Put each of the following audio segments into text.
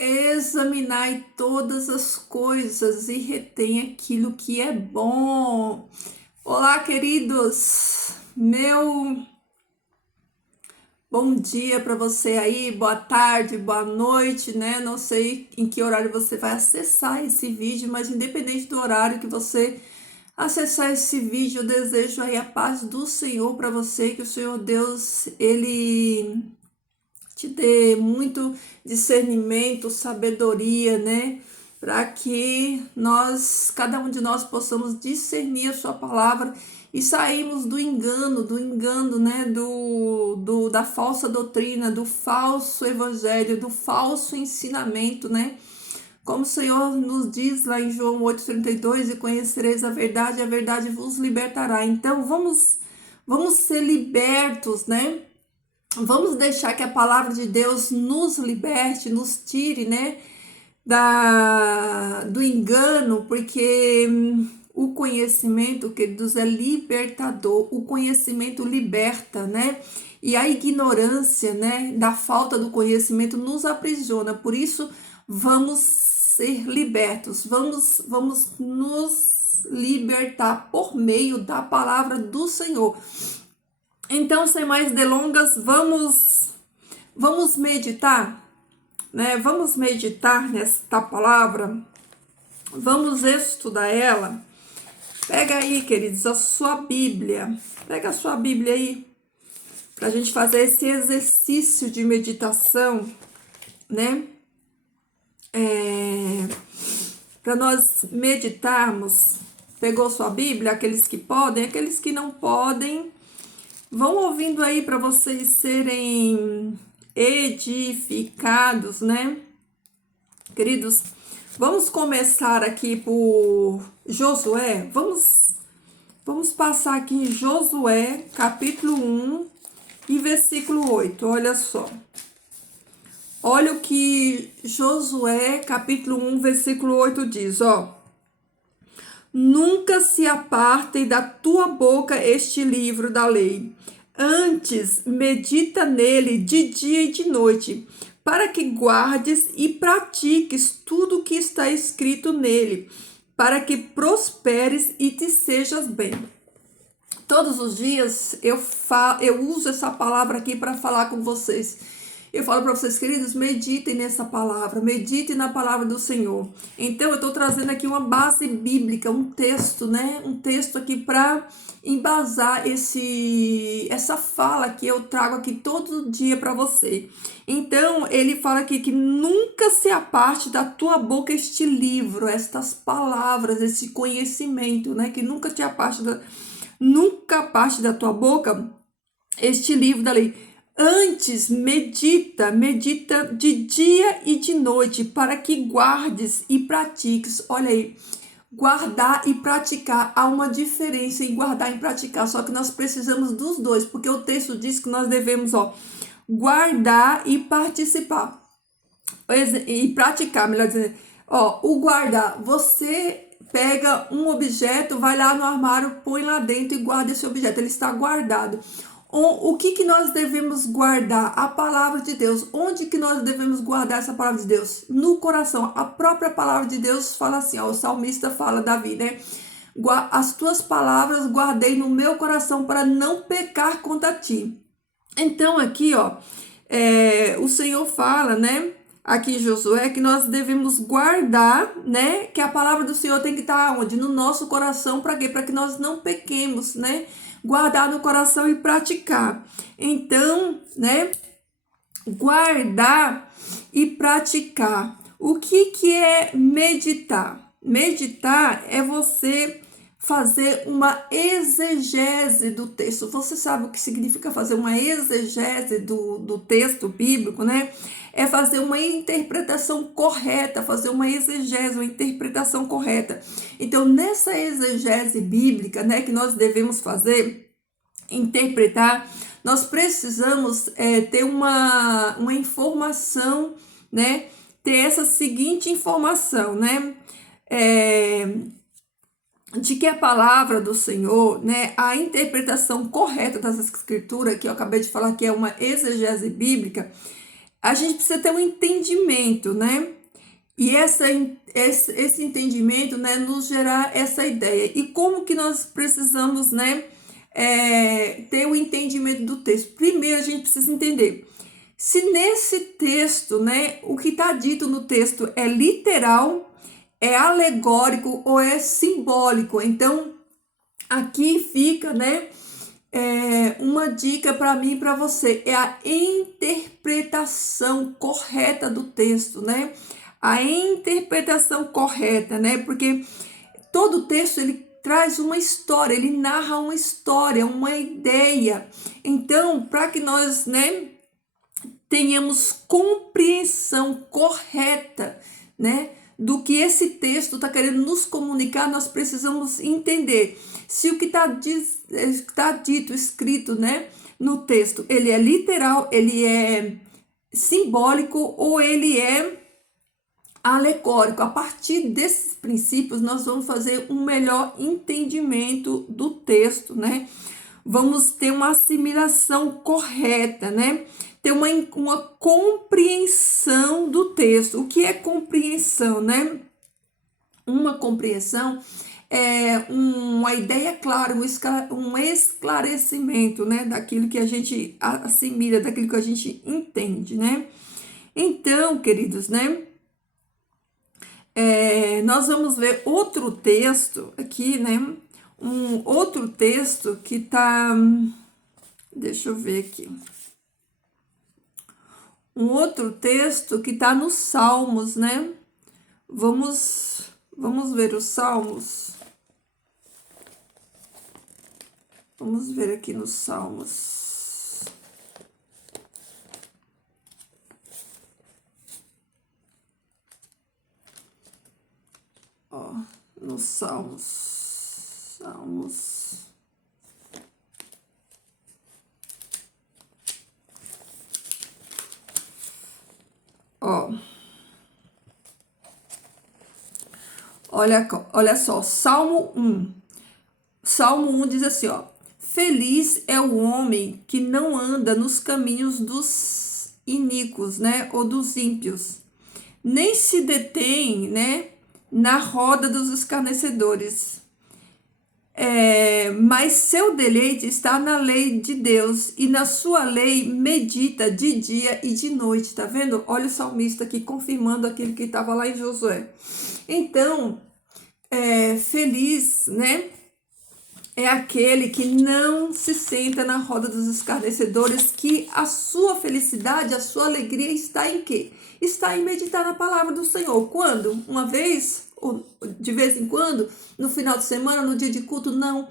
Examinai todas as coisas e retém aquilo que é bom. Olá, queridos. Meu bom dia para você aí, boa tarde, boa noite, né? Não sei em que horário você vai acessar esse vídeo, mas independente do horário que você acessar esse vídeo, eu desejo aí a paz do Senhor para você, que o Senhor Deus, ele te dê muito discernimento, sabedoria, né? Para que cada um de nós, possamos discernir a sua palavra e sairmos do engano, né? Da falsa doutrina, do falso evangelho, do falso ensinamento, né? Como o Senhor nos diz lá em João 8,32, e conhecereis a verdade vos libertará. Então, vamos ser libertos, né? Vamos deixar que a palavra de Deus nos liberte, nos tire, né, do engano, porque o conhecimento, queridos, é libertador. O conhecimento liberta, né? E a ignorância, né, da falta do conhecimento nos aprisiona. Por isso, vamos ser libertos. Vamos nos libertar por meio da palavra do Senhor. Então, sem mais delongas, vamos meditar, né? Vamos meditar nesta palavra, vamos estudar ela. Pega aí, queridos, a sua Bíblia. Pega a sua Bíblia aí, para a gente fazer esse exercício de meditação, né? Para nós meditarmos. Pegou sua Bíblia? Aqueles que podem, aqueles que não podem, vão ouvindo aí para vocês serem edificados, né? Queridos, vamos começar aqui por Josué. Vamos passar aqui em Josué, capítulo 1 e versículo 8. Olha só. Olha o que Josué, capítulo 1, versículo 8 diz, ó. Nunca se aparte da tua boca este livro da lei. Antes, medita nele de dia e de noite, para que guardes e pratiques tudo o que está escrito nele, para que prosperes e te sejas bem. Todos os dias eu uso essa palavra aqui para falar com vocês. Eu falo para vocês, queridos, meditem nessa palavra, meditem na palavra do Senhor. Então, eu estou trazendo aqui uma base bíblica, um texto, né? Um texto aqui para embasar essa fala que eu trago aqui todo dia para você. Então, ele fala aqui que nunca se aparte da tua boca este livro, estas palavras, esse conhecimento, né? Que nunca parte da tua boca este livro da lei. Antes, medita de dia e de noite, para que guardes e pratiques. Olha aí, guardar e praticar. Há uma diferença em guardar e praticar, só que nós precisamos dos dois, porque o texto diz que nós devemos, guardar e participar. E praticar, melhor dizendo. O guardar, você pega um objeto, vai lá no armário, põe lá dentro e guarda esse objeto, ele está guardado. O que nós devemos guardar? A palavra de Deus. Onde que nós devemos guardar essa palavra de Deus? No coração. A própria palavra de Deus fala assim, o salmista fala, Davi, né? As tuas palavras guardei no meu coração para não pecar contra ti. Então aqui, o Senhor fala, né? Aqui em Josué, que nós devemos guardar, né? Que a palavra do Senhor tem que estar onde? No nosso coração, para quê? Para que nós não pequemos, né? Guardar no coração e praticar. Então, né? Guardar e praticar. O que é meditar? Meditar é você fazer uma exegese do texto. Você sabe o que significa fazer uma exegese do texto bíblico, né? É fazer uma interpretação correta, fazer uma exegese, uma interpretação correta. Então, nessa exegese bíblica, né, que nós devemos fazer, interpretar, nós precisamos ter uma informação, né? Ter essa seguinte informação, né? De que a palavra do Senhor, né, a interpretação correta das escrituras, que eu acabei de falar que é uma exegese bíblica, a gente precisa ter um entendimento, né? E esse entendimento, né, nos gerar essa ideia. E como que nós precisamos, né, ter o entendimento do texto? Primeiro, a gente precisa entender se nesse texto, né, o que está dito no texto é literal, é alegórico ou é simbólico. Então, aqui fica, né, uma dica para mim e para você, é a interpretação correta do texto, né? A interpretação correta, né? Porque todo texto ele traz uma história, ele narra uma história, uma ideia. Então, para que nós, né, tenhamos compreensão correta, né, do que esse texto está querendo nos comunicar, nós precisamos entender se o que está dito, escrito, né, no texto, ele é literal, ele é simbólico ou ele é alegórico. A partir desses princípios, nós vamos fazer um melhor entendimento do texto, né? Vamos ter uma assimilação correta, né? Ter uma compreensão do texto. O que é compreensão, né? Uma compreensão é uma ideia clara, um esclarecimento, né? Daquilo que a gente assimila, daquilo que a gente entende, né? Então, queridos, né? Nós vamos ver outro texto aqui, né? Um outro texto que tá. Deixa eu ver aqui. Um outro texto que tá nos Salmos, né? Vamos ver os Salmos. Vamos ver aqui nos Salmos. Ó, nos Salmos. Ó. Olha só, Salmo 1. Salmo 1 diz assim, ó: Feliz é o homem que não anda nos caminhos dos iníquos, né, ou dos ímpios, nem se detém, né, na roda dos escarnecedores. Mas seu deleite está na lei de Deus, e na sua lei medita de dia e de noite. Tá vendo? Olha o salmista aqui confirmando aquilo que estava lá em Josué. Então, feliz, né? É aquele que não se senta na roda dos escarnecedores, que a sua felicidade, a sua alegria está em quê? Está em meditar na palavra do Senhor. Quando? Uma vez? Ou de vez em quando? No final de semana? No dia de culto? Não.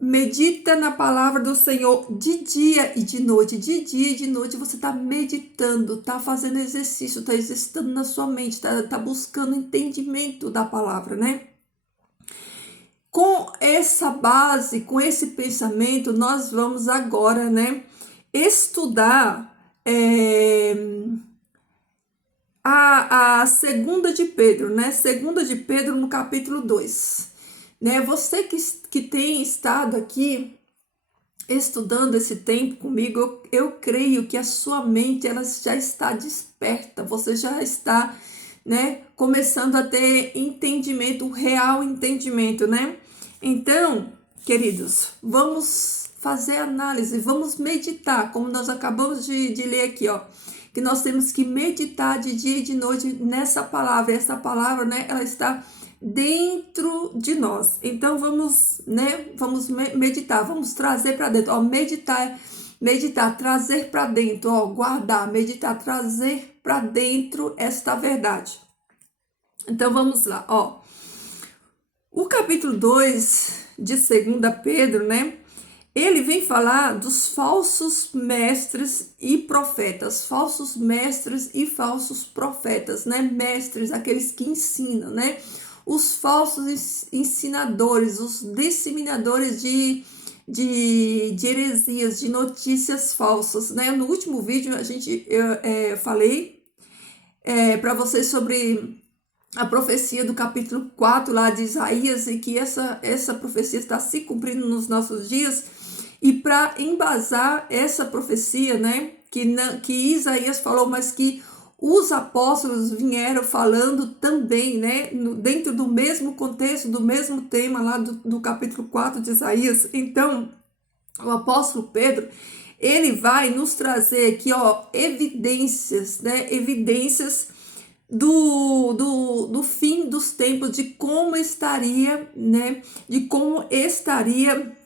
Medita na palavra do Senhor de dia e de noite. De dia e de noite você está meditando, está fazendo exercício, está exercitando na sua mente, está buscando entendimento da palavra, né? Com essa base, com esse pensamento, nós vamos agora, né, estudar a segunda de Pedro, né? Segunda de Pedro no capítulo 2. Né? Você que tem estado aqui estudando esse tempo comigo, eu creio que a sua mente ela já está desperta, você já está, né, começando a ter entendimento, real entendimento, né? Então, queridos, vamos fazer análise, vamos meditar, como nós acabamos de ler aqui, ó, que nós temos que meditar de dia e de noite nessa palavra. Essa palavra, né, ela está dentro de nós. Então, vamos, né, vamos meditar, vamos trazer para dentro, ó, meditar, trazer para dentro, ó, guardar, meditar, trazer para dentro esta verdade. Então, vamos lá, ó. O capítulo 2 de 2 Pedro, né? Ele vem falar dos falsos mestres e profetas. Falsos mestres e falsos profetas, né? Mestres, aqueles que ensinam, né? Os falsos ensinadores, os disseminadores de heresias, de notícias falsas, né? No último vídeo eu falei para vocês sobre a profecia do capítulo 4 lá de Isaías, e que essa profecia está se cumprindo nos nossos dias. E para embasar essa profecia, né, Que Isaías falou, mas que os apóstolos vieram falando também, né? Dentro do mesmo contexto, do mesmo tema lá do capítulo 4 de Isaías. Então, o apóstolo Pedro, ele vai nos trazer aqui, ó, evidências, né? Evidências do fim dos tempos, de como estaria, né? De como estaria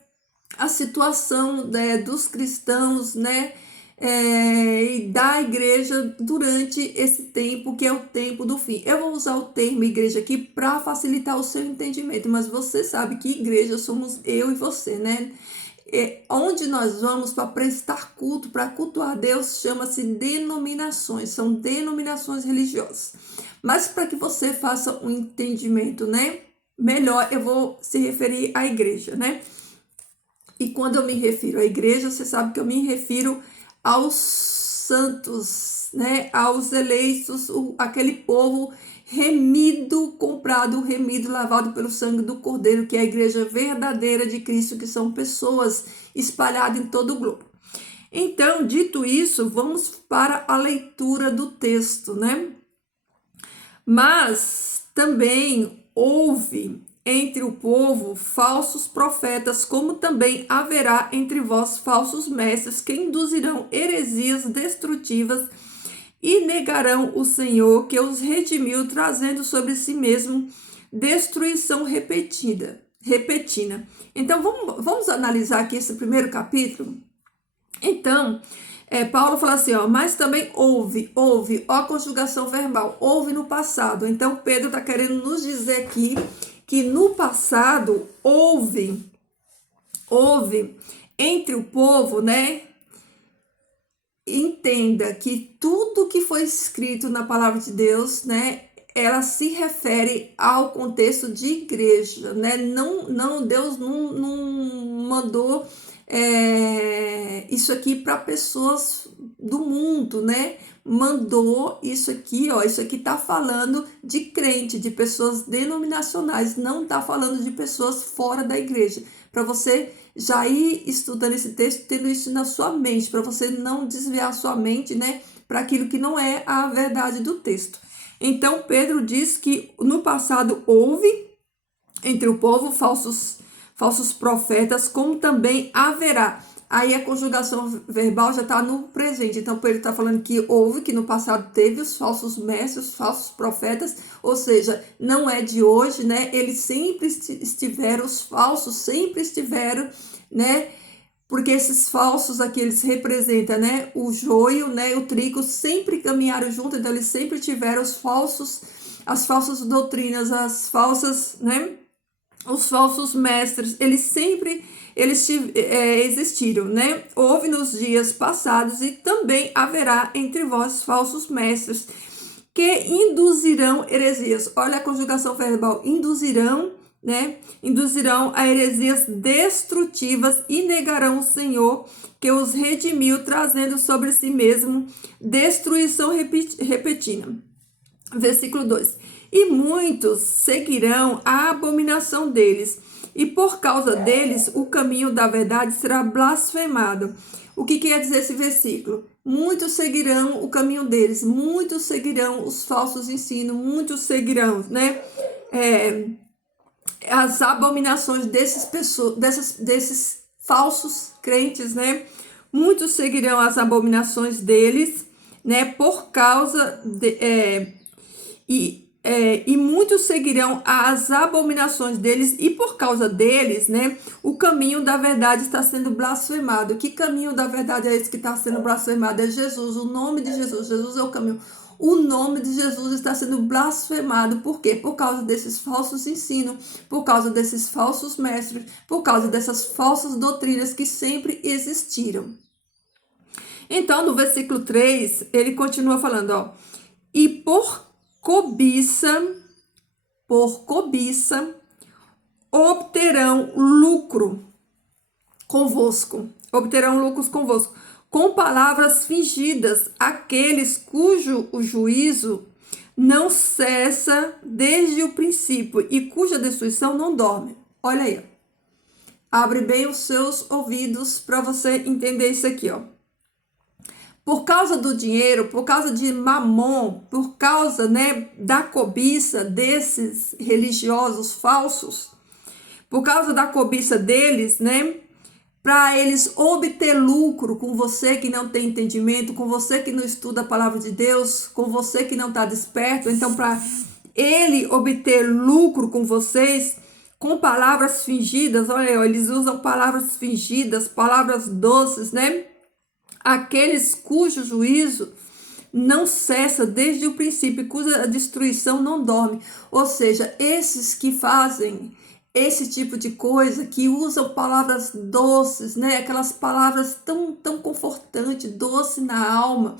a situação, né, dos cristãos, né? E da igreja durante esse tempo, que é o tempo do fim. Eu vou usar o termo igreja aqui para facilitar o seu entendimento, mas você sabe que igreja somos eu e você, né? Onde nós vamos para prestar culto, para cultuar a Deus, chama-se denominações, são denominações religiosas. Mas para que você faça um entendimento, né, melhor, eu vou se referir à igreja, né? E quando eu me refiro à igreja, você sabe que eu me refiro aos santos, né, aos eleitos, aquele povo remido, comprado, remido, lavado pelo sangue do Cordeiro, que é a igreja verdadeira de Cristo, que são pessoas espalhadas em todo o globo. Então, dito isso, vamos para a leitura do texto, né? Mas também houve entre o povo falsos profetas, como também haverá entre vós falsos mestres que induzirão heresias destrutivas e negarão o Senhor que os redimiu, trazendo sobre si mesmo destruição repetida. Então, vamos analisar aqui esse primeiro capítulo? Então, Paulo fala assim, ó, mas também houve, ó, a conjugação verbal, houve no passado. Então, Pedro está querendo nos dizer aqui que no passado houve entre o povo, né? Entenda que tudo que foi escrito na palavra de Deus, né, ela se refere ao contexto de igreja, né? Deus não mandou isso aqui para pessoas do mundo, né? Mandou isso aqui, ó, isso aqui tá falando de crente, de pessoas denominacionais, não tá falando de pessoas fora da igreja. Para você já ir estudando esse texto, tendo isso na sua mente, para você não desviar a sua mente, né, para aquilo que não é a verdade do texto. Então, Pedro diz que no passado houve entre o povo falsos profetas, como também haverá. Aí a conjugação verbal já está no presente. Então, Pedro está falando que houve, que no passado teve os falsos mestres, os falsos profetas, ou seja, não é de hoje, né? Eles sempre estiveram, os falsos sempre estiveram, né? Porque esses falsos aqui, eles representam, né, o joio, né, o trigo, sempre caminharam junto, então eles sempre tiveram as falsas doutrinas, as falsas, né, os falsos mestres, eles existiram, né? Houve nos dias passados e também haverá entre vós falsos mestres que induzirão heresias. Olha a conjugação verbal, induzirão, né? Induzirão a heresias destrutivas e negarão o Senhor que os redimiu, trazendo sobre si mesmo destruição repetida. Versículo 2. E muitos seguirão a abominação deles, e por causa deles o caminho da verdade será blasfemado. O que quer dizer esse versículo? Muitos seguirão o caminho deles, muitos seguirão os falsos ensinos, muitos seguirão, né, as abominações desses falsos crentes, né? Muitos seguirão as abominações deles, né? Por causa e muitos seguirão as abominações deles, e por causa deles, né, o caminho da verdade está sendo blasfemado. Que caminho da verdade é esse que está sendo blasfemado? É Jesus, o nome de Jesus. Jesus é o caminho. O nome de Jesus está sendo blasfemado. Por quê? Por causa desses falsos ensinos, por causa desses falsos mestres, por causa dessas falsas doutrinas que sempre existiram. Então, no versículo 3, ele continua falando, ó, e por cobiça, obterão lucros convosco, com palavras fingidas, aqueles cujo o juízo não cessa desde o princípio e cuja destruição não dorme. Olha aí, ó. Abre bem os seus ouvidos para você entender isso aqui, ó. por causa do dinheiro, por causa de mamon, por causa, né, da cobiça desses religiosos falsos, por causa da cobiça deles, né, para eles obter lucro com você que não tem entendimento, com você que não estuda a palavra de Deus, com você que não está desperto. Então, para ele obter lucro com vocês, com palavras fingidas, olha, eles usam palavras fingidas, palavras doces, né? Aqueles cujo juízo não cessa desde o princípio, cuja destruição não dorme. Ou seja, esses que fazem esse tipo de coisa, que usam palavras doces, né? Aquelas palavras tão confortantes, doce na alma,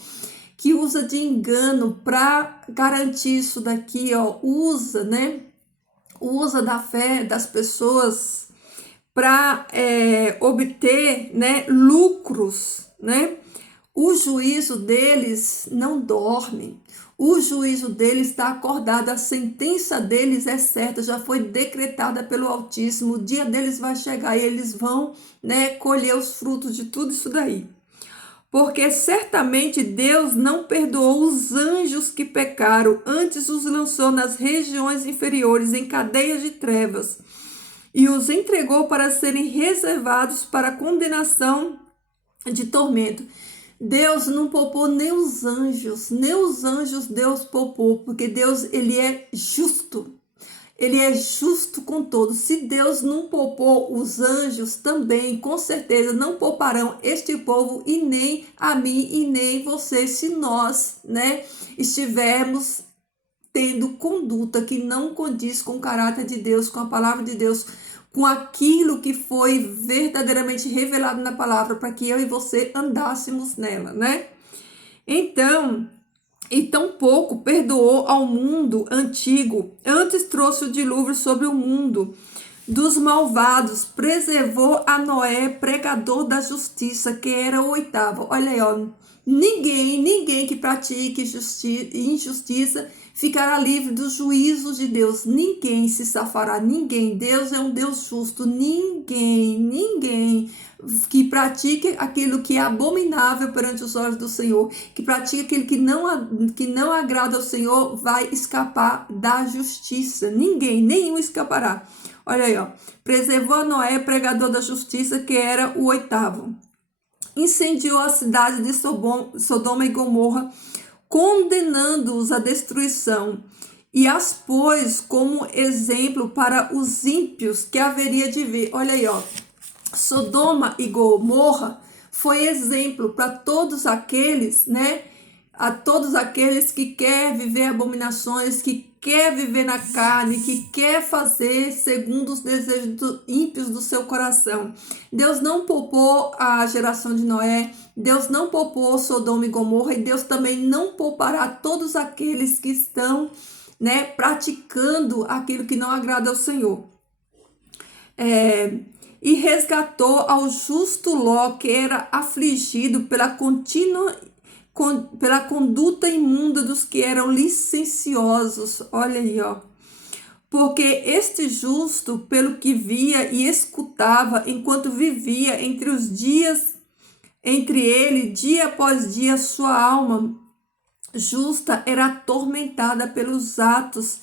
que usa de engano para garantir isso daqui, ó, usa, né? Usa da fé das pessoas para obter, né, lucros, né? O juízo deles não dorme. O juízo deles está acordado, a sentença deles é certa, já foi decretada pelo Altíssimo. O dia deles vai chegar e eles vão, né, colher os frutos de tudo isso daí. Porque certamente Deus não perdoou os anjos que pecaram, antes os lançou nas regiões inferiores em cadeias de trevas e os entregou para serem reservados para condenação de tormento. Deus não poupou nem os anjos Deus poupou, porque Deus, ele é justo. Ele é justo com todos. Se Deus não poupou os anjos também, com certeza não pouparão este povo e nem a mim e nem você, se nós, né, estivermos tendo conduta que não condiz com o caráter de Deus, com a palavra de Deus, com aquilo que foi verdadeiramente revelado na palavra, para que eu e você andássemos nela, né? Então, e tampouco perdoou ao mundo antigo, antes trouxe o dilúvio sobre o mundo dos malvados, preservou a Noé, pregador da justiça, que era o oitavo. Olha aí, ó, ninguém que pratique injustiça ficará livre dos juízos de Deus. Ninguém se safará, ninguém. Deus é um Deus justo. Ninguém que pratique aquilo que é abominável perante os olhos do Senhor, que pratique aquilo que não agrada ao Senhor, vai escapar da justiça. Nenhum escapará. Olha aí, ó. Preservou a Noé, pregador da justiça, que era o oitavo. Incendiou a cidade de Sodoma e Gomorra, condenando-os à destruição, e as pôs como exemplo para os ímpios que haveria de ver. Olha aí, ó. Sodoma e Gomorra foi exemplo para todos aqueles, né? A todos aqueles que quer viver abominações, que quer viver na carne, que quer fazer segundo os desejos ímpios do seu coração. Deus não poupou a geração de Noé, Deus não poupou Sodoma e Gomorra, e Deus também não poupará todos aqueles que estão, né, praticando aquilo que não agrada ao Senhor. E resgatou ao justo Ló, que era afligido pela conduta imunda dos que eram licenciosos. Olha aí, ó. Porque este justo, pelo que via e escutava, enquanto vivia entre ele, dia após dia, sua alma justa era atormentada pelos atos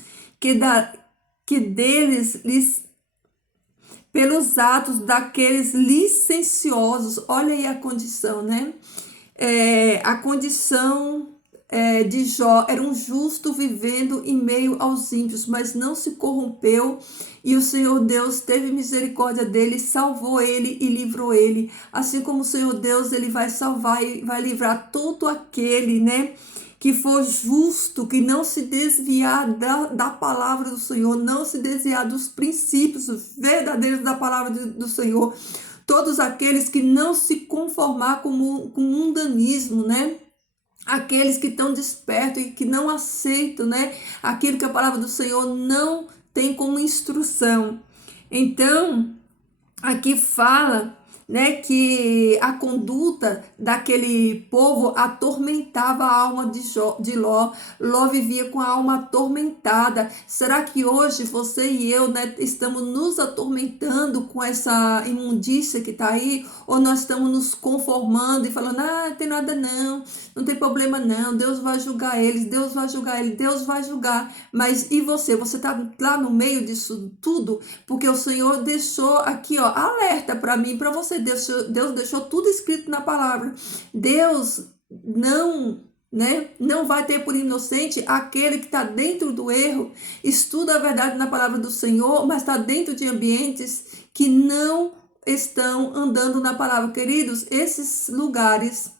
pelos atos daqueles licenciosos. Olha aí a condição, né? A condição de Jó era um justo vivendo em meio aos ímpios, mas não se corrompeu, e o Senhor Deus teve misericórdia dele, salvou ele e livrou ele. Assim como o Senhor Deus, ele vai salvar e vai livrar todo aquele, né, que for justo, que não se desviar da palavra do Senhor, não se desviar dos princípios verdadeiros da palavra do Senhor. Todos aqueles que não se conformar com o mundanismo, né? Aqueles que estão despertos e que não aceitam, né, aquilo que a palavra do Senhor não tem como instrução. Então, aqui fala né, que a conduta daquele povo atormentava a alma de Ló. Ló vivia com a alma atormentada. Será que hoje você e eu, né, estamos nos atormentando com essa imundícia que está aí? Ou nós estamos nos conformando e falando, não tem nada não, não tem problema não, Deus vai julgar eles, Deus vai julgar eles, Deus vai julgar. Mas e você? Você está lá no meio disso tudo? Porque o Senhor deixou aqui, ó, alerta para mim, para você. Deus deixou tudo escrito na palavra. Deus não vai ter por inocente aquele que está dentro do erro, estuda a verdade na palavra do Senhor, mas está dentro de ambientes que não estão andando na palavra. Queridos, esses lugares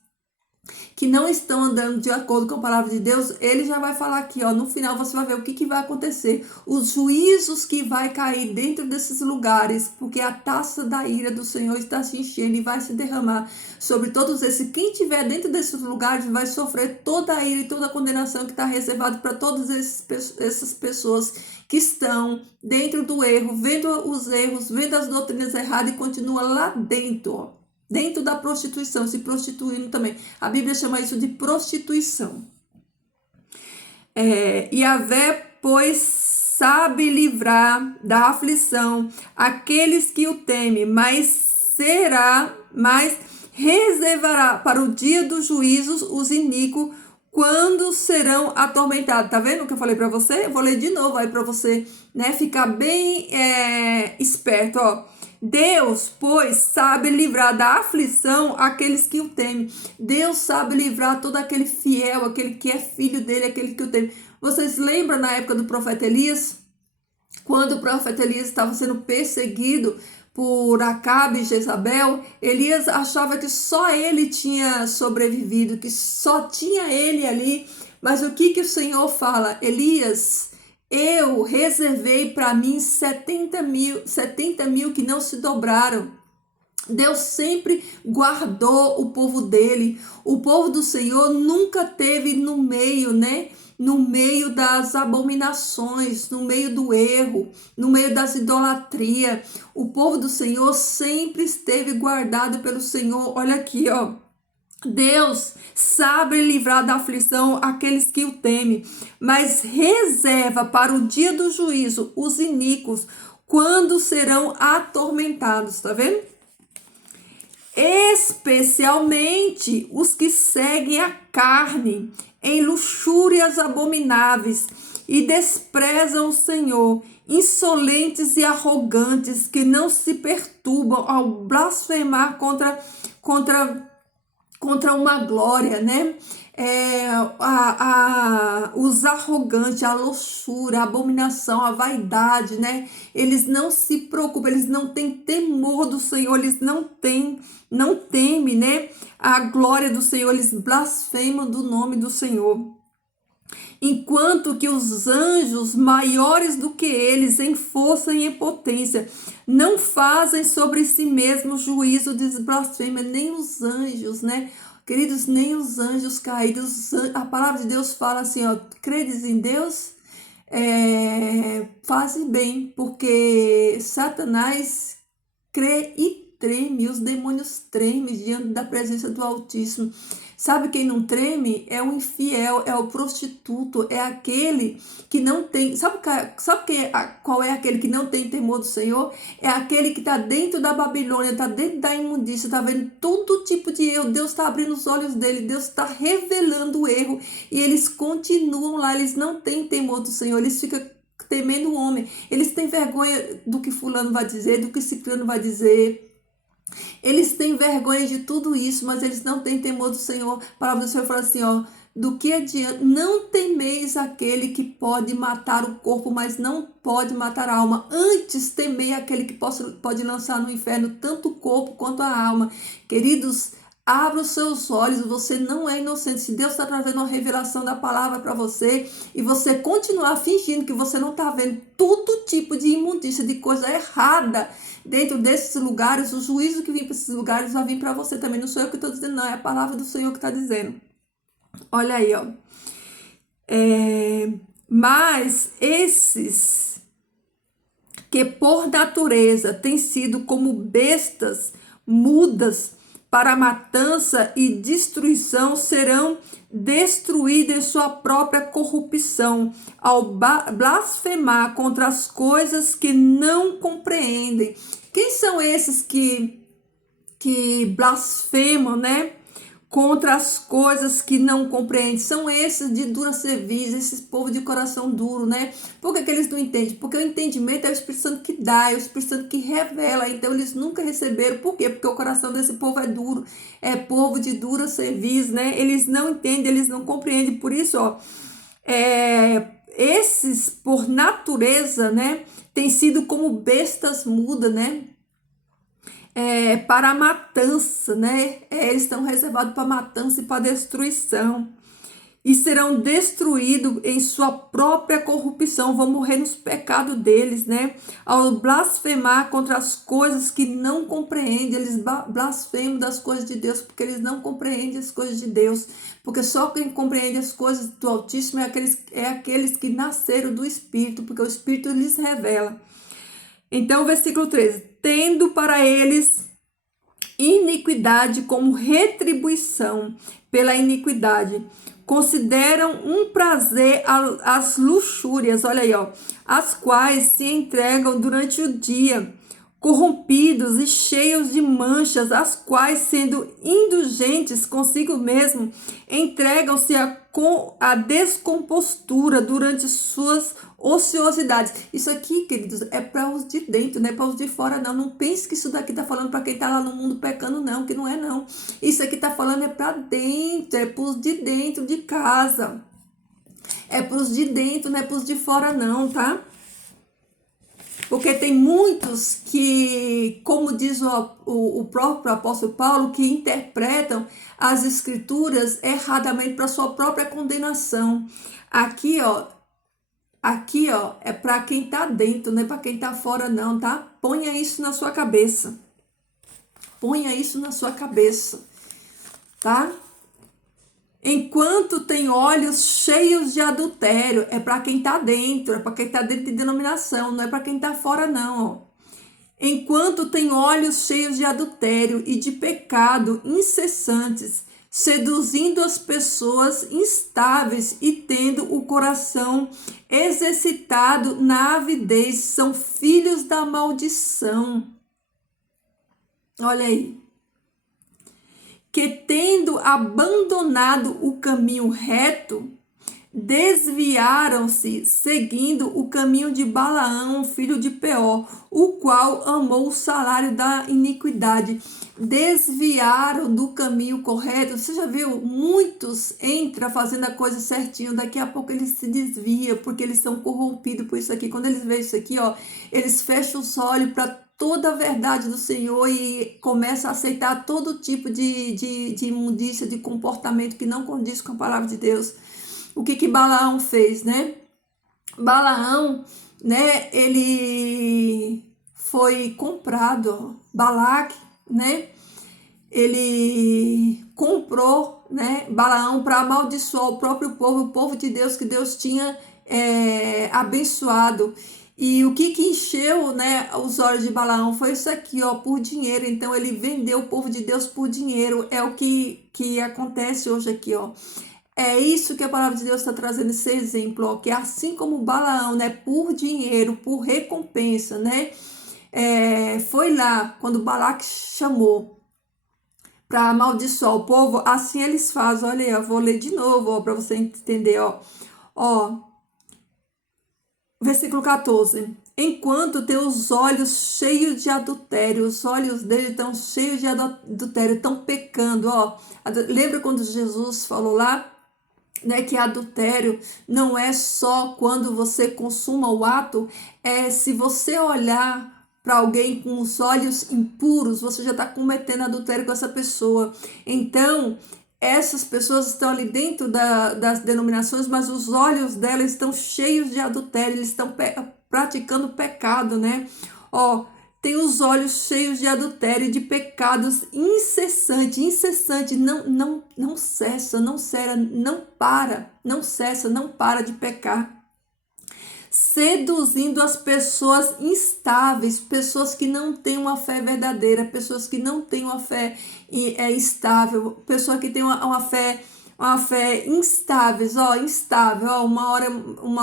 que não estão andando de acordo com a palavra de Deus, ele já vai falar aqui, ó, no final você vai ver o que vai acontecer, os juízos que vai cair dentro desses lugares, porque a taça da ira do Senhor está se enchendo e vai se derramar sobre todos esses. Quem estiver dentro desses lugares vai sofrer toda a ira e toda a condenação que está reservada para todas essas pessoas que estão dentro do erro, vendo os erros, vendo as doutrinas erradas e continua lá dentro, ó, dentro da prostituição, se prostituindo também. A Bíblia chama isso de prostituição. Yahvé, pois, sabe livrar da aflição aqueles que o temem, mas reservará para o dia dos juízos os iníquos, quando serão atormentados. Tá vendo o que eu falei para você? Eu vou ler de novo aí para você, né, ficar bem esperto, ó. Deus, pois, sabe livrar da aflição aqueles que o temem. Deus sabe livrar todo aquele fiel, aquele que é filho dele, aquele que o teme. Vocês lembram na época do profeta Elias? Quando o profeta Elias estava sendo perseguido por Acabe e Jezabel, Elias achava que só ele tinha sobrevivido, que só tinha ele ali. Mas o que o Senhor fala? Elias, eu reservei para mim 70 mil que não se dobraram. Deus sempre guardou o povo dele. O povo do Senhor nunca teve no meio, né? No meio das abominações, no meio do erro, no meio das idolatrias. O povo do Senhor sempre esteve guardado pelo Senhor. Olha aqui, ó. Deus sabe livrar da aflição aqueles que o temem, mas reserva para o dia do juízo os iníquos, quando serão atormentados, tá vendo? Especialmente os que seguem a carne em luxúrias abomináveis e desprezam o Senhor, insolentes e arrogantes, que não se perturbam ao blasfemar contra uma glória, né? Os arrogantes, a luxúria, a abominação, a vaidade, né? Eles não se preocupam, eles não têm temor do Senhor, eles não temem, né? A glória do Senhor, eles blasfemam do nome do Senhor. Enquanto que os anjos, maiores do que eles em força e em potência, não fazem sobre si mesmos juízo de blasfêmia, nem os anjos, né? Queridos, nem os anjos caídos. A palavra de Deus fala assim, ó, credes em Deus? Faze bem, porque Satanás crê e treme, os demônios tremem diante da presença do Altíssimo. Sabe quem não treme? É o infiel, é o prostituto, é aquele que não tem... Sabe qual é aquele que não tem temor do Senhor? É aquele que está dentro da Babilônia, está dentro da imundícia, está vendo todo tipo de erro. Deus está abrindo os olhos dele, Deus está revelando o erro e eles continuam lá, eles não têm temor do Senhor, eles ficam temendo o homem, eles têm vergonha do que fulano vai dizer, do que ciclano vai dizer. Eles têm vergonha de tudo isso, mas eles não têm temor do Senhor. A palavra do Senhor fala assim, ó, do que adianta? Não temeis aquele que pode matar o corpo, mas não pode matar a alma. Antes temei aquele que pode lançar no inferno tanto o corpo quanto a alma. Queridos, abra os seus olhos, você não é inocente. Se Deus está trazendo uma revelação da palavra para você e você continuar fingindo que você não está vendo todo tipo de imundícia, de coisa errada dentro desses lugares, o juízo que vem para esses lugares vai vir para você também. Não sou eu que estou dizendo, não, é a palavra do Senhor que está dizendo. Olha aí, ó. Mas esses que por natureza têm sido como bestas mudas para matança e destruição serão destruídas em sua própria corrupção, ao blasfemar contra as coisas que não compreendem. Quem são esses que blasfemam, né? Contra as coisas que não compreendem? São esses de dura cerviz, esses povo de coração duro, né? Por que eles não entendem? Porque o entendimento é o Espírito Santo que dá, é o Espírito Santo que revela. Então eles nunca receberam. Por quê? Porque o coração desse povo é duro, é povo de dura cerviz, né? Eles não entendem, eles não compreendem. Por isso, ó, esses por natureza, né, têm sido como bestas mudas, né? Para a matança, né? Eles estão reservados para matança e para destruição. E serão destruídos em sua própria corrupção, vão morrer nos pecados deles, né? Ao blasfemar contra as coisas que não compreendem, eles blasfemam das coisas de Deus, porque eles não compreendem as coisas de Deus. Porque só quem compreende as coisas do Altíssimo é aqueles que nasceram do Espírito, porque o Espírito lhes revela. Então, versículo 13: tendo para eles iniquidade como retribuição pela iniquidade, consideram um prazer as luxúrias, olha aí, ó, as quais se entregam durante o dia, corrompidos e cheios de manchas, as quais, sendo indulgentes consigo mesmo, entregam-se a descompostura durante suas ociosidades. Isso aqui, queridos, é para os de dentro, não é para os de fora, não. Não pense que isso daqui está falando para quem está lá no mundo pecando, não, que não é, não. Isso aqui está falando é para dentro, é para os de dentro de casa. É para os de dentro, não é para os de fora, não, tá? Porque tem muitos que, como diz o próprio apóstolo Paulo, que interpretam as escrituras erradamente para sua própria condenação. Aqui, ó, é para quem tá dentro, não é para quem tá fora, não, tá? Ponha isso na sua cabeça. Ponha isso na sua cabeça, tá? Enquanto tem olhos cheios de adultério, é para quem tá dentro, é para quem tá dentro de denominação, não é para quem tá fora, não, ó. Enquanto tem olhos cheios de adultério e de pecado incessantes, seduzindo as pessoas instáveis e tendo o coração exercitado na avidez, são filhos da maldição. Olha aí. Que tendo abandonado o caminho reto, desviaram-se, seguindo o caminho de Balaão, filho de Peor, o qual amou o salário da iniquidade. Desviaram do caminho correto. Você já viu? Muitos entram fazendo a coisa certinho, daqui a pouco eles se desviam, porque eles são corrompidos por isso aqui. Quando eles veem isso aqui, ó, eles fecham os olhos para toda a verdade do Senhor e começa a aceitar todo tipo de imundícia, de comportamento que não condiz com a palavra de Deus. O que Balaão fez, né? Balaão, né, ele foi comprado, Balaque, né? Ele comprou, né, Balaão para amaldiçoar o próprio povo, o povo de Deus que Deus tinha abençoado. E o que encheu, né, os olhos de Balaão foi isso aqui, ó, por dinheiro. Então ele vendeu o povo de Deus por dinheiro. É o que acontece hoje aqui, ó. É isso que a palavra de Deus está trazendo, esse exemplo, ó, que assim como Balaão, né, por dinheiro, por recompensa, né, foi lá quando Balaque chamou para amaldiçoar o povo, assim eles fazem. Olha aí, eu vou ler de novo, para você entender, ó, versículo 14. Enquanto teus olhos cheios de adultério, os olhos dele estão cheios de adultério, estão pecando, ó. Lembra quando Jesus falou lá, né, que adultério não é só quando você consuma o ato, se você olhar para alguém com os olhos impuros, você já está cometendo adultério com essa pessoa. Então, essas pessoas estão ali dentro das denominações, mas os olhos delas estão cheios de adultério, eles estão praticando pecado, né? Ó, tem os olhos cheios de adultério e de pecados incessante, não cessa, não para de pecar. seduzindo as pessoas instáveis, pessoas que não têm uma fé verdadeira, pessoas que não têm uma fé estável, pessoa que tem uma fé instáveis, instável, uma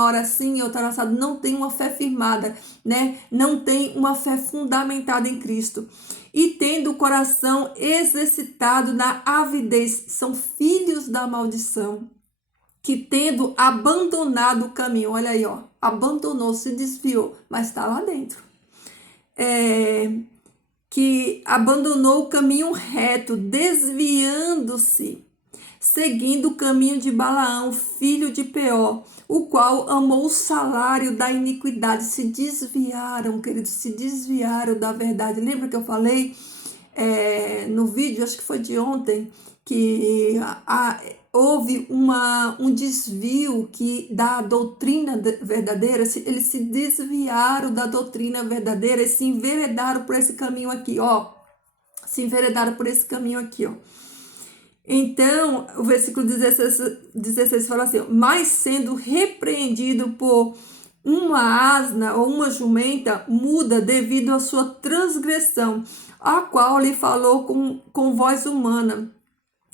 hora assim, outra assado, não tem uma fé firmada, né? Não tem uma fé fundamentada em Cristo. E tendo o coração exercitado na avidez, são filhos da maldição, que tendo abandonado o caminho, olha aí, abandonou, se desviou, mas está lá dentro. Que abandonou o caminho reto, desviando-se, seguindo o caminho de Balaão, filho de Peor, o qual amou o salário da iniquidade. Se desviaram, queridos, se desviaram da verdade. Lembra que eu falei no vídeo, acho que foi de ontem, que houve um desvio da doutrina verdadeira. Eles se desviaram da doutrina verdadeira e se enveredaram por esse caminho aqui, Então, o versículo 16 fala assim: mas sendo repreendido por uma asna ou uma jumenta muda devido à sua transgressão, a qual lhe falou com voz humana,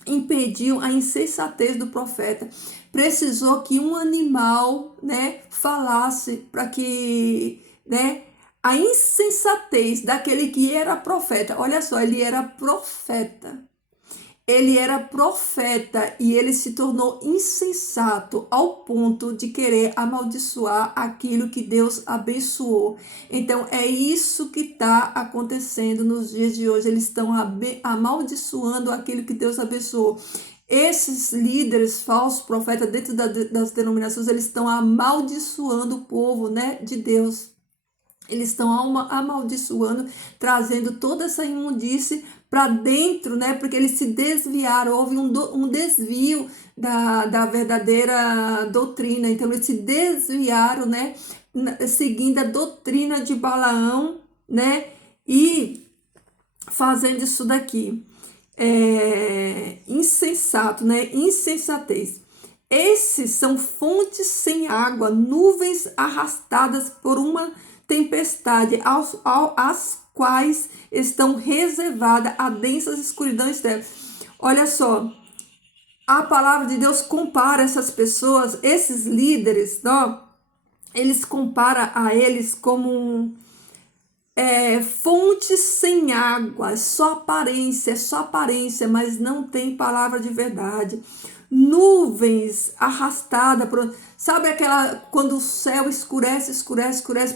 impediu a insensatez do profeta. Precisou que um animal, né, falasse para que, né, a insensatez daquele que era profeta. Olha só, ele era profeta. Ele era profeta e ele se tornou insensato ao ponto de querer amaldiçoar aquilo que Deus abençoou. Então é isso que está acontecendo nos dias de hoje. Eles estão amaldiçoando aquilo que Deus abençoou. Esses líderes falsos profetas dentro das denominações, eles estão amaldiçoando o povo, né, de Deus. Eles estão amaldiçoando, trazendo toda essa imundície para dentro, né? Porque eles se desviaram, houve um desvio da verdadeira doutrina. Então, eles se desviaram, né? Seguindo a doutrina de Balaão, né? E fazendo isso daqui. Insensato, né? Insensatez. Esses são fontes sem água, nuvens arrastadas por uma tempestade, as quais estão reservadas a densas escuridões trevas. Olha só, a palavra de Deus compara essas pessoas, esses líderes, eles comparam a eles como fontes sem água, é só aparência, mas não tem palavra de verdade. Nuvens arrastadas, sabe aquela, quando o céu escurece,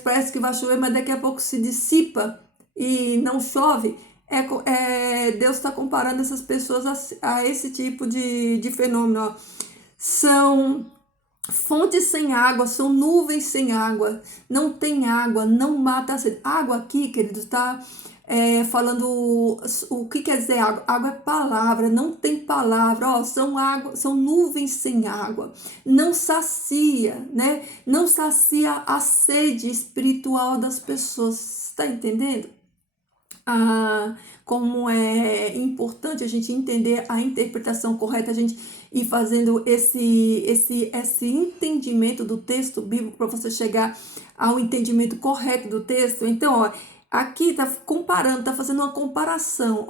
parece que vai chover, mas daqui a pouco se dissipa e não chove. Deus está comparando essas pessoas a esse tipo de fenômeno. São fontes sem água, são nuvens sem água, não tem água, não mata a sede. Água aqui, queridos, está falando o que quer dizer água. Água é palavra, não tem palavra, são nuvens sem água, não sacia, né? Não sacia a sede espiritual das pessoas, está entendendo? Como é importante a gente entender a interpretação correta, a gente ir fazendo esse entendimento do texto bíblico para você chegar ao entendimento correto do texto. Então, aqui está comparando, está fazendo uma comparação,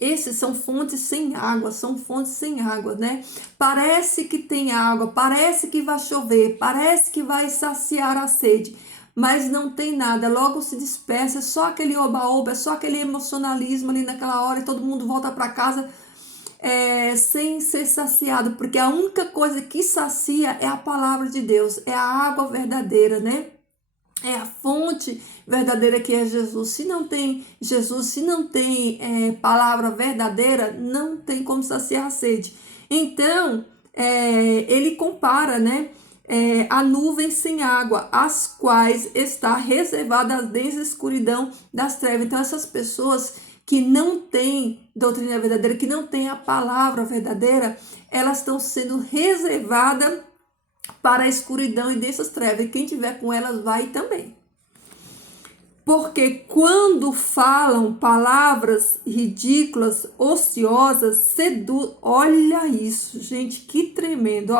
esses são fontes sem água, né? Parece que tem água, parece que vai chover, parece que vai saciar a sede, mas não tem nada, logo se dispersa, é só aquele oba-oba, é só aquele emocionalismo ali naquela hora e todo mundo volta para casa sem ser saciado, porque a única coisa que sacia é a palavra de Deus, é a água verdadeira, né? É a fonte verdadeira que é Jesus. Se não tem Jesus, se não tem palavra verdadeira, não tem como saciar a sede. Então, ele compara, né? A nuvem sem água, as quais está reservada a densa escuridão das trevas. Então, essas pessoas que não têm doutrina verdadeira, que não têm a palavra verdadeira, elas estão sendo reservadas para a escuridão e dessas trevas. E quem tiver com elas vai também. Porque quando falam palavras ridículas, ociosas, olha isso, gente, que tremendo,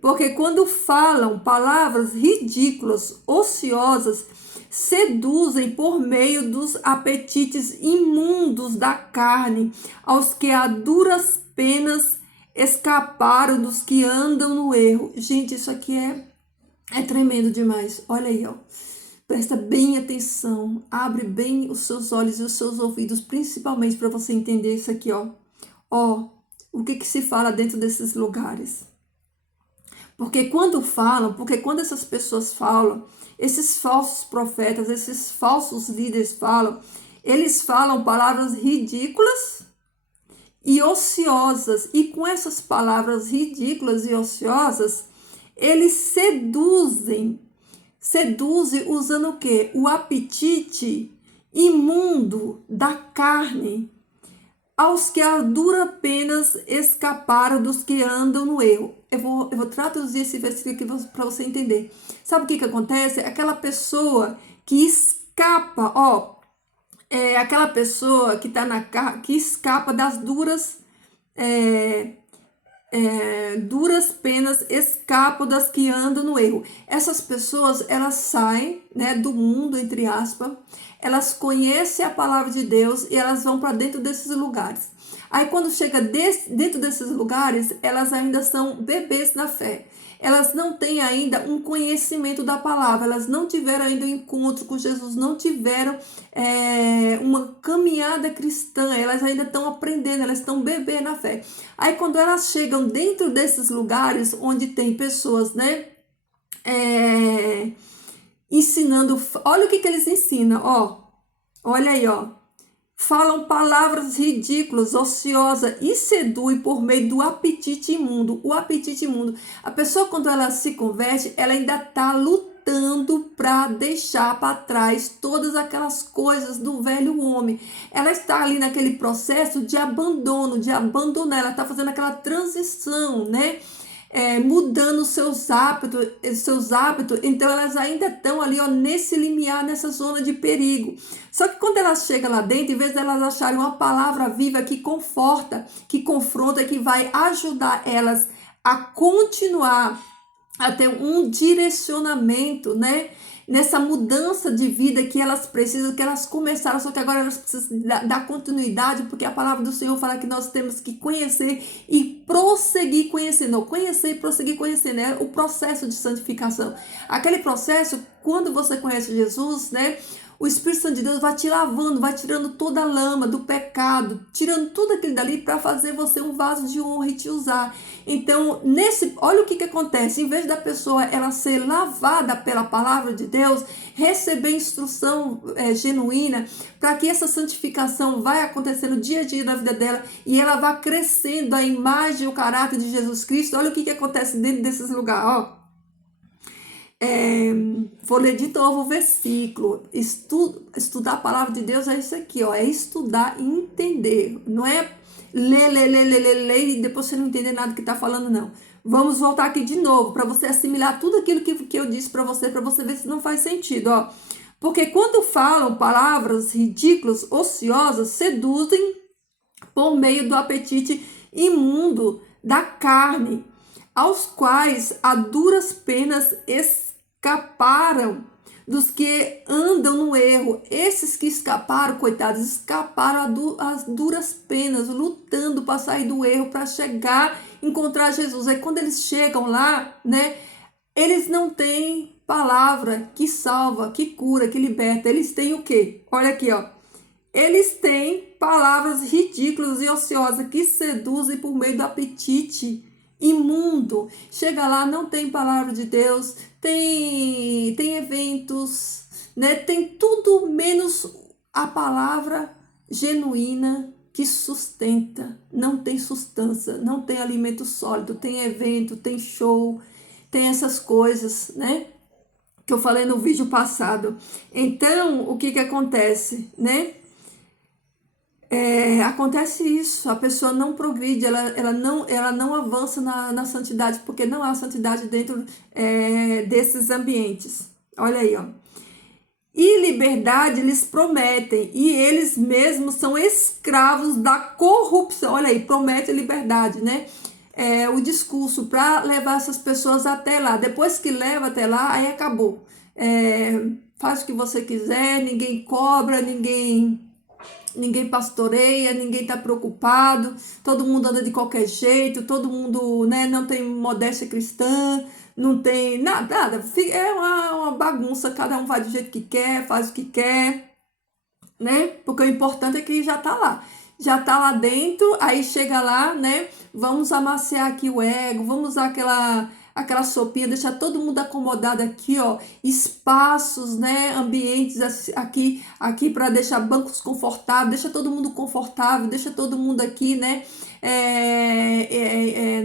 Porque quando falam palavras ridículas, ociosas, seduzem por meio dos apetites imundos da carne, aos que a duras penas escaparam dos que andam no erro. Gente, isso aqui é tremendo demais. Olha aí, ó. Presta bem atenção, abre bem os seus olhos e os seus ouvidos, principalmente para você entender isso aqui, ó. Ó, o que se fala dentro desses lugares? Porque quando essas pessoas falam, esses falsos profetas, esses falsos líderes falam, eles falam palavras ridículas e ociosas. E com essas palavras ridículas e ociosas, eles seduzem usando o quê? O apetite imundo da carne, aos que a dura penas escaparam dos que andam no erro. Eu vou traduzir esse versículo aqui para você entender. Sabe o que acontece? Aquela pessoa que escapa, aquela pessoa que está que escapa das duras penas, escapam das que andam no erro. Essas pessoas, elas saem, né, do mundo, entre aspas, elas conhecem a palavra de Deus e elas vão para dentro desses lugares. Aí quando chega dentro desses lugares, elas ainda são bebês na fé. Elas não têm ainda um conhecimento da palavra, elas não tiveram ainda um encontro com Jesus, não tiveram uma caminhada cristã, elas ainda estão aprendendo, elas estão bebê na fé. Aí quando elas chegam dentro desses lugares onde tem pessoas, né, ensinando, olha o que eles ensinam, olha aí, falam palavras ridículas, ociosas e seduzem por meio do apetite imundo. O apetite imundo. A pessoa, quando ela se converte, ela ainda está lutando para deixar para trás todas aquelas coisas do velho homem. Ela está ali naquele processo de abandono, de abandonar. Ela está fazendo aquela transição, né? Mudando seus hábitos, então elas ainda estão ali, nesse limiar, nessa zona de perigo. Só que quando elas chegam lá dentro, em vez de elas acharem uma palavra viva que conforta, que confronta, que vai ajudar elas a continuar a ter um direcionamento, né? Nessa mudança de vida que elas precisam, que elas começaram, só que agora elas precisam dar continuidade, porque a palavra do Senhor fala que nós temos que conhecer e prosseguir conhecendo. Conhecer e prosseguir conhecendo, né? O processo de santificação. Aquele processo, quando você conhece Jesus, né? O Espírito Santo de Deus vai te lavando, vai tirando toda a lama do pecado, tirando tudo aquilo dali para fazer você um vaso de honra e te usar. Então, olha o que acontece. Em vez da pessoa ela ser lavada pela palavra de Deus, receber instrução genuína, para que essa santificação vai acontecendo dia a dia na vida dela e ela vai crescendo a imagem e o caráter de Jesus Cristo. Olha o que acontece dentro desses lugares, vou ler de novo o versículo. Estudar a palavra de Deus é isso aqui, é estudar e entender. Não é ler e depois você não entender nada que está falando, não. Vamos voltar aqui de novo para você assimilar tudo aquilo que eu disse para você ver se não faz sentido, Porque quando falam palavras ridículas, ociosas, seduzem por meio do apetite imundo da carne, aos quais a duras penas escaparam dos que andam no erro. Esses que escaparam, coitados, escaparam às duras penas, lutando para sair do erro, para chegar, encontrar Jesus. Aí quando eles chegam lá, né, eles não têm palavra que salva, que cura, que liberta. Eles têm o quê? Olha aqui, eles têm palavras ridículas e ociosas que seduzem por meio do apetite imundo. Chega lá, não tem palavra de Deus, tem eventos, né? Tem tudo menos a palavra genuína que sustenta. Não tem substância, não tem alimento sólido, tem evento, tem show, tem essas coisas, né? Que eu falei no vídeo passado. Então, o que acontece, né? Acontece isso, a pessoa não progride, ela não avança na santidade, porque não há santidade dentro desses ambientes. Olha aí, E liberdade eles prometem, e eles mesmos são escravos da corrupção. Olha aí, promete liberdade, né? o discurso para levar essas pessoas até lá. Depois que leva até lá, aí acabou. Faz o que você quiser, ninguém cobra, ninguém pastoreia, ninguém está preocupado, todo mundo anda de qualquer jeito, todo mundo, né, não tem modéstia cristã, não tem nada. É uma bagunça, cada um vai do jeito que quer, faz o que quer, né? Porque o importante é que já tá lá dentro, aí chega lá, né? Vamos amaciar aqui o ego, vamos usar aquela sopinha, deixar todo mundo acomodado aqui, ó, espaços, né, ambientes aqui para deixar bancos confortáveis, deixa todo mundo confortável, deixa todo mundo aqui, né,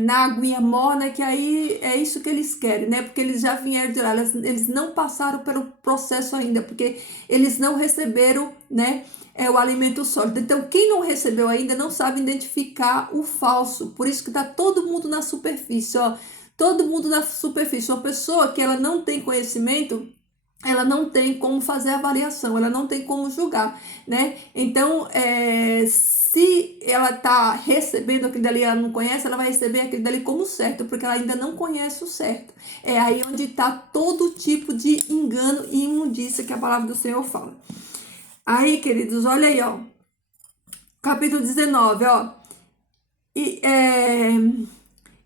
na aguinha morna, que aí é isso que eles querem, né, porque eles já vieram de lá, eles não passaram pelo processo ainda, porque eles não receberam, né, o alimento sólido. Então, quem não recebeu ainda não sabe identificar o falso, por isso que tá todo mundo na superfície, ó, todo mundo na superfície. Uma pessoa que ela não tem conhecimento, ela não tem como fazer avaliação, ela não tem como julgar, né? Então, se ela está recebendo aquilo dali, ela não conhece, ela vai receber aquilo dali como certo, porque ela ainda não conhece o certo. É aí onde está todo tipo de engano e imundícia que a palavra do Senhor fala. Aí, queridos, olha aí, ó. Capítulo 19, ó.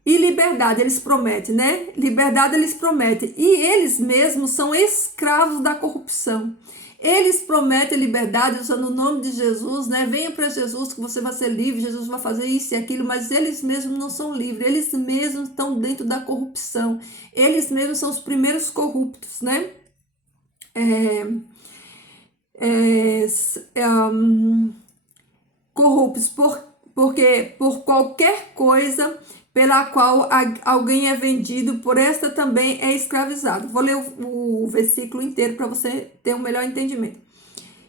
E liberdade, eles prometem, né? Liberdade eles prometem. E eles mesmos são escravos da corrupção. Eles prometem liberdade usando o nome de Jesus, né? Venha para Jesus que você vai ser livre, Jesus vai fazer isso e aquilo, mas eles mesmos não são livres, eles mesmos estão dentro da corrupção. Eles mesmos são os primeiros corruptos, né? Corruptos porque por qualquer coisa pela qual alguém é vendido, por esta também é escravizado. Vou ler o versículo inteiro para você ter um melhor entendimento.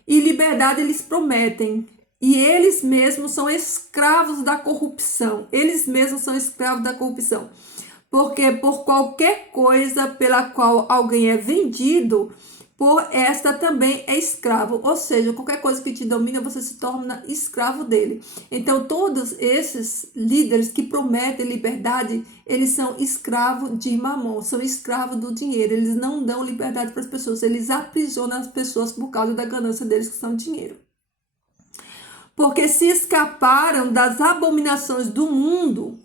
E liberdade eles prometem, e eles mesmos são escravos da corrupção. Eles mesmos são escravos da corrupção. Porque por qualquer coisa pela qual alguém é vendido, por esta também é escravo. Ou seja, qualquer coisa que te domina, você se torna escravo dele. Então, todos esses líderes que prometem liberdade, eles são escravos de mamon, são escravos do dinheiro. Eles não dão liberdade para as pessoas, eles aprisionam as pessoas por causa da ganância deles, que são dinheiro. Porque se escaparam das abominações do mundo,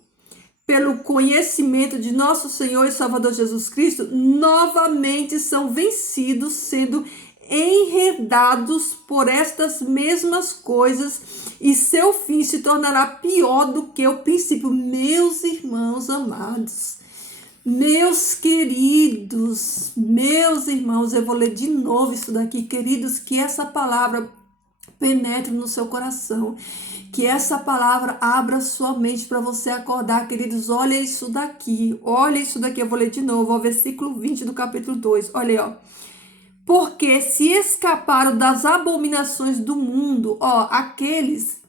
pelo conhecimento de nosso Senhor e Salvador Jesus Cristo, novamente são vencidos, sendo enredados por estas mesmas coisas, e seu fim se tornará pior do que o princípio. Meus irmãos amados, meus queridos, meus irmãos, eu vou ler de novo isso daqui, queridos, que essa palavra penetre no seu coração, que essa palavra abra sua mente para você acordar, queridos. Olha isso daqui, eu vou ler de novo, ó, versículo 20 do capítulo 2, olha aí, ó. Porque se escaparam das abominações do mundo, ó, aqueles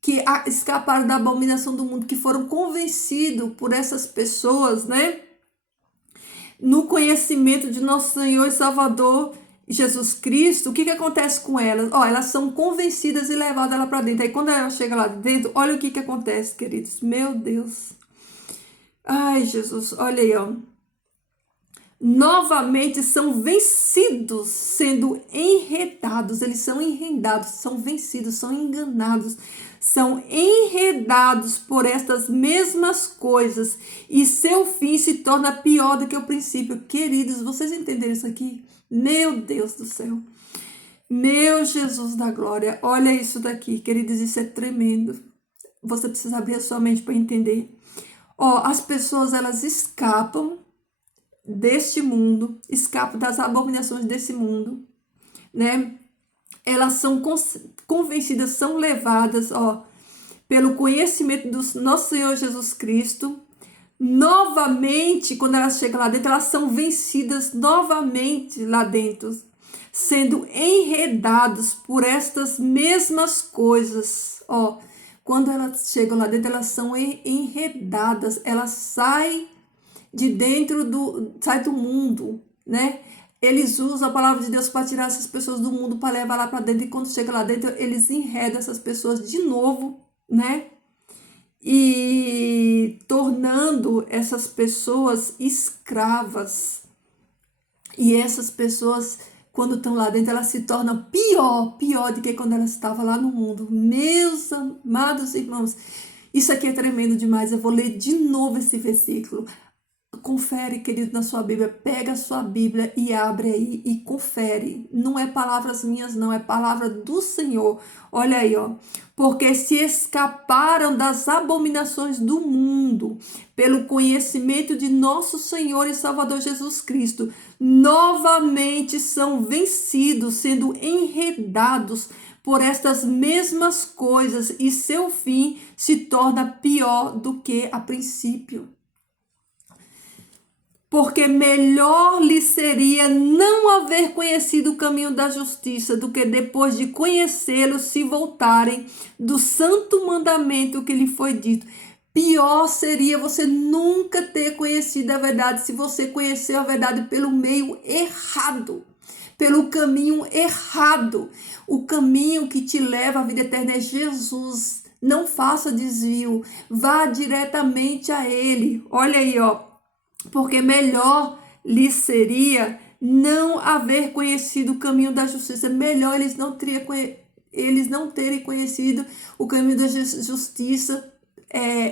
que escaparam da abominação do mundo, que foram convencidos por essas pessoas, né, no conhecimento de nosso Senhor e Salvador Jesus Cristo, o que acontece com elas? Ó, elas são convencidas e levadas lá para dentro. Aí quando ela chega lá dentro, olha o que acontece, queridos. Meu Deus. Ai, Jesus, olha aí, ó. Novamente são vencidos, sendo enredados. Eles são enredados, são vencidos, são enganados, são enredados por estas mesmas coisas, e seu fim se torna pior do que o princípio. Queridos, vocês entenderam isso aqui? Meu Deus do céu, meu Jesus da glória, olha isso daqui, queridos, isso é tremendo. Você precisa abrir a sua mente para entender. Ó, as pessoas, elas escapam deste mundo, escapam das abominações desse mundo, né? Elas são convencidas, são levadas, ó, pelo conhecimento do nosso Senhor Jesus Cristo. Novamente, quando elas chegam lá dentro, elas são vencidas novamente lá dentro, sendo enredados por estas mesmas coisas. Ó, quando elas chegam lá dentro, elas são enredadas, elas saem de dentro sai do mundo, né? Eles usam a palavra de Deus para tirar essas pessoas do mundo, para levar lá para dentro, e quando chega lá dentro, eles enredam essas pessoas de novo, né? e tornando essas pessoas escravas. E essas pessoas, quando estão lá dentro, elas se tornam pior do que quando elas estavam lá no mundo. Meus amados irmãos, isso aqui é tremendo demais. Eu vou ler de novo esse versículo. Confere, querido, na sua Bíblia. Pega a sua Bíblia e abre aí e confere. Não é palavras minhas, não. É palavra do Senhor. Olha aí, ó. Porque se escaparam das abominações do mundo pelo conhecimento de nosso Senhor e Salvador Jesus Cristo, novamente são vencidos, sendo enredados por estas mesmas coisas, e seu fim se torna pior do que a princípio. Porque melhor lhe seria não haver conhecido o caminho da justiça do que depois de conhecê-lo se voltarem do santo mandamento que lhe foi dito. Pior seria você nunca ter conhecido a verdade se você conheceu a verdade pelo meio errado, pelo caminho errado. O caminho que te leva à vida eterna é Jesus. Não faça desvio, vá diretamente a Ele. Olha aí, ó. Porque melhor lhe seria não haver conhecido o caminho da justiça. Melhor eles não terem conhecido o caminho da justiça.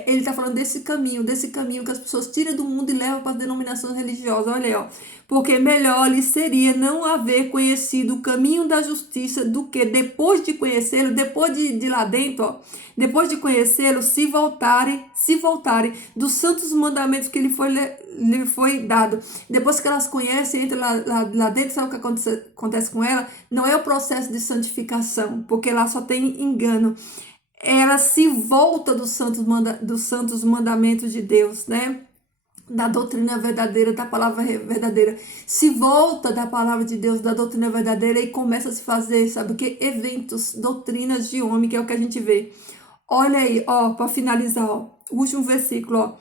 Ele está falando desse caminho que as pessoas tiram do mundo e levam para as denominações religiosas. Olha aí, ó. Porque melhor lhe seria não haver conhecido o caminho da justiça do que depois de conhecê-lo, depois de lá dentro, ó, depois de conhecê-lo, se voltarem dos santos mandamentos que lhe foi dado. Depois que elas conhecem, entra lá dentro, sabe o que acontece com ela? Não é o processo de santificação, porque lá só tem engano. Ela se volta dos santos mandamentos de Deus, né? Da doutrina verdadeira, da palavra verdadeira. Se volta da palavra de Deus, da doutrina verdadeira, e começa a se fazer, sabe o que? Eventos, doutrinas de homem, que é o que a gente vê. Olha aí, ó, para finalizar, ó, o último versículo, ó.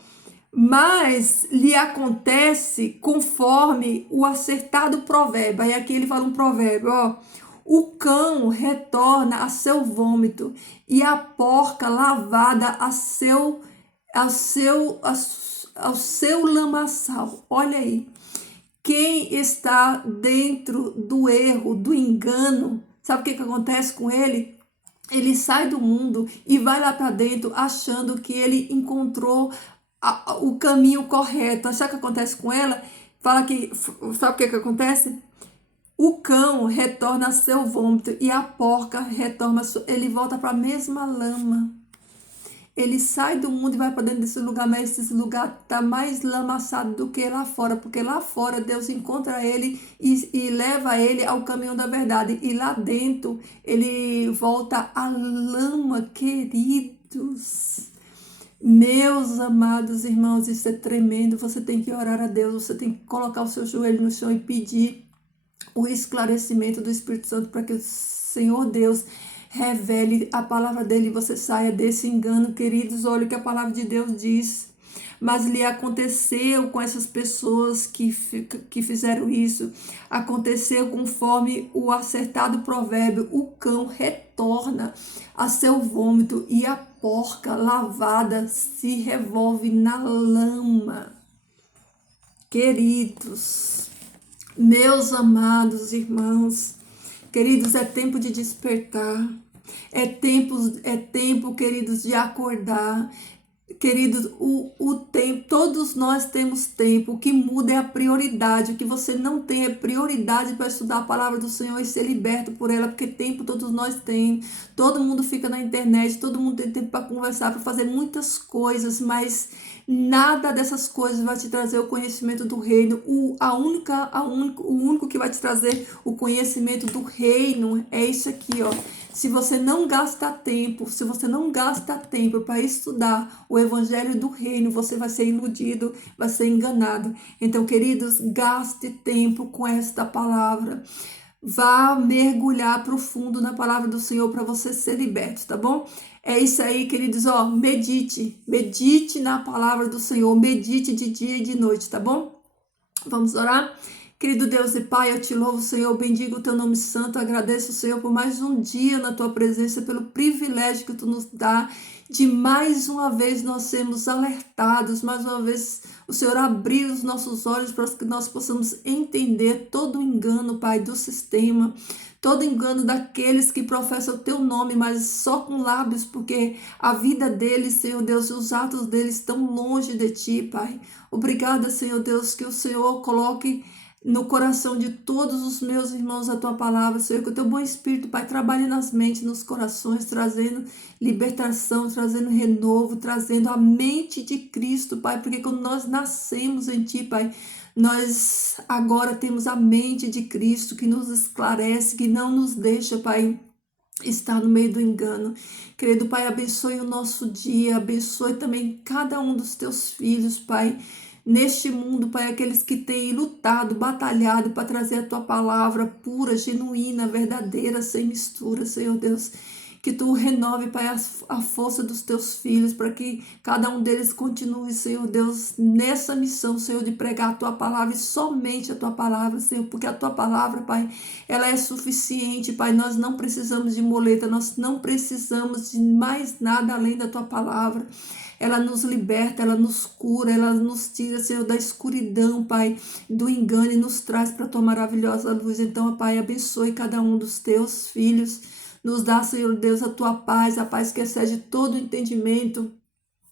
Mas lhe acontece conforme o acertado provérbio. Aí aqui ele fala um provérbio, ó. O cão retorna a seu vômito e a porca lavada ao seu lamaçal. Olha aí. Quem está dentro do erro, do engano, sabe o que acontece com ele? Ele sai do mundo e vai lá para dentro achando que ele encontrou o caminho correto. Sabe o que acontece com ela? Sabe o que acontece? O cão retorna a seu vômito e a porca retorna, ele volta para a mesma lama. Ele sai do mundo e vai para dentro desse lugar, mas esse lugar está mais lamaçado do que lá fora, porque lá fora Deus encontra ele e leva ele ao caminho da verdade. E lá dentro ele volta à lama, queridos. Meus amados irmãos, isso é tremendo. Você tem que orar a Deus, você tem que colocar o seu joelho no chão e pedir o esclarecimento do Espírito Santo para que o Senhor Deus revele a palavra dele e você saia desse engano, queridos. Olha o que a palavra de Deus diz. Mas lhe aconteceu com essas pessoas que fizeram isso. Aconteceu conforme o acertado provérbio: o cão retorna a seu vômito e a porca lavada se revolve na lama. Queridos, meus amados irmãos, queridos, é tempo de despertar, é tempo, queridos, de acordar. Queridos, o tempo, todos nós temos tempo. O que muda é a prioridade. O que você não tem é prioridade para estudar a palavra do Senhor e ser liberto por ela, porque tempo todos nós temos. Todo mundo fica na internet, todo mundo tem tempo para conversar, para fazer muitas coisas, mas nada dessas coisas vai te trazer o conhecimento do reino. O único que vai te trazer o conhecimento do reino é isso aqui, ó. Se você não gasta tempo para estudar o evangelho do reino, você vai ser iludido, vai ser enganado. Então, queridos, gaste tempo com esta palavra. Vá mergulhar profundo na palavra do Senhor para você ser liberto, tá bom? É isso aí, queridos, ó, medite na palavra do Senhor, medite de dia e de noite, tá bom? Vamos orar? Querido Deus e Pai, eu te louvo, Senhor, bendigo o teu nome santo, agradeço, Senhor, por mais um dia na tua presença, pelo privilégio que tu nos dá de mais uma vez nós sermos alertados, mais uma vez o Senhor abrir os nossos olhos para que nós possamos entender todo o engano, Pai, do sistema, todo engano daqueles que professam o teu nome, mas só com lábios, porque a vida deles, Senhor Deus, e os atos deles estão longe de ti, Pai. Obrigada, Senhor Deus, que o Senhor coloque no coração de todos os meus irmãos a tua palavra, Senhor, que o teu bom Espírito, Pai, trabalhe nas mentes, nos corações, trazendo libertação, trazendo renovo, trazendo a mente de Cristo, Pai, porque quando nós nascemos em ti, Pai, nós agora temos a mente de Cristo que nos esclarece, que não nos deixa, Pai, estar no meio do engano. Querido Pai, abençoe o nosso dia, abençoe também cada um dos teus filhos, Pai, neste mundo, Pai, aqueles que têm lutado, batalhado para trazer a tua palavra pura, genuína, verdadeira, sem mistura, Senhor Deus. Que tu renove, Pai, a força dos teus filhos, para que cada um deles continue, Senhor Deus, nessa missão, Senhor, de pregar a tua palavra e somente a tua palavra, Senhor, porque a tua palavra, Pai, ela é suficiente, Pai. Nós não precisamos de muleta, nós não precisamos de mais nada além da tua palavra. Ela nos liberta, ela nos cura, ela nos tira, Senhor, da escuridão, Pai, do engano e nos traz para a tua maravilhosa luz. Então, Pai, abençoe cada um dos teus filhos. Nos dá, Senhor Deus, a tua paz, a paz que excede todo entendimento.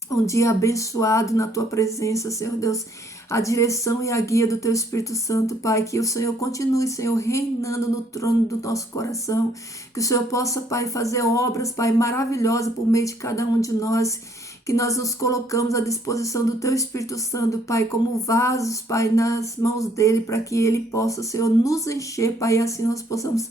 Um dia abençoado na tua presença, Senhor Deus. A direção e a guia do teu Espírito Santo, Pai. Que o Senhor continue, Senhor, reinando no trono do nosso coração. Que o Senhor possa, Pai, fazer obras, Pai, maravilhosas por meio de cada um de nós. Que nós nos colocamos à disposição do teu Espírito Santo, Pai, como vasos, Pai, nas mãos dele, para que ele possa, Senhor, nos encher, Pai, e assim nós possamos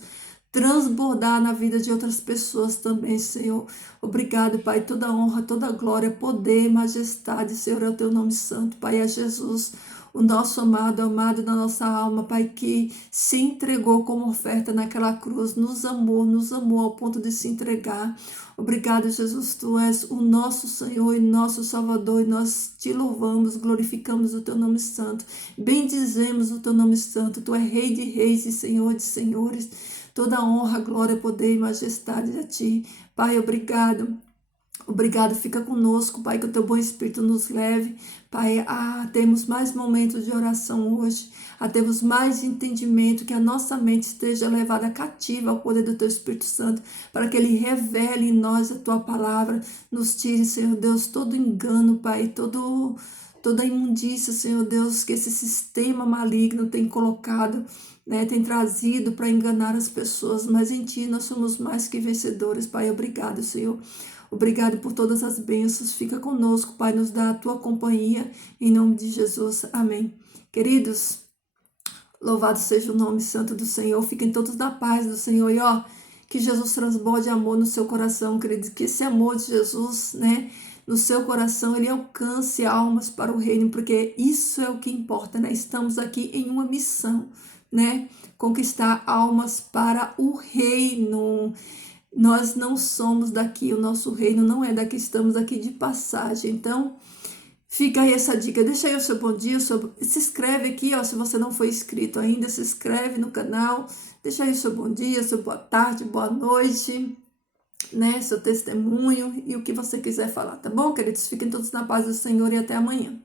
transbordar na vida de outras pessoas também, Senhor. Obrigado, Pai, toda honra, toda glória, poder, majestade, Senhor, é o teu nome santo, Pai, é Jesus, o nosso amado, amado da nossa alma, Pai, que se entregou como oferta naquela cruz, nos amou ao ponto de se entregar. Obrigado, Jesus, tu és o nosso Senhor e nosso Salvador, e nós te louvamos, glorificamos o teu nome santo, bendizemos o teu nome santo, tu és Rei de reis e Senhor de senhores. Toda honra, glória, poder e majestade a ti. Pai, obrigado. Obrigado, fica conosco, Pai, que o teu bom Espírito nos leve, Pai, a termos mais momentos de oração hoje, a termos mais entendimento, que a nossa mente esteja levada cativa ao poder do teu Espírito Santo, para que ele revele em nós a tua palavra, nos tire, Senhor Deus, todo engano, Pai, toda imundícia, Senhor Deus, que esse sistema maligno tem colocado, né, tem trazido para enganar as pessoas, mas em ti nós somos mais que vencedores, Pai. Obrigado, Senhor. Obrigado por todas as bênçãos. Fica conosco, Pai, nos dá a tua companhia, em nome de Jesus. Amém. Queridos, louvado seja o nome santo do Senhor. Fiquem todos na paz do Senhor. E que Jesus transborde amor no seu coração, queridos. Que esse amor de Jesus, né, no seu coração, ele alcance almas para o reino, porque isso é o que importa, né? Estamos aqui em uma missão, né? Conquistar almas para o reino. Nós não somos daqui, o nosso reino não é daqui, estamos aqui de passagem. Então, fica aí essa dica. Deixa aí o seu bom dia, se inscreve aqui, se você não foi inscrito ainda, se inscreve no canal. Deixa aí o seu bom dia, seu boa tarde, boa noite, né? Seu testemunho e o que você quiser falar, tá bom, queridos? Fiquem todos na paz do Senhor e até amanhã.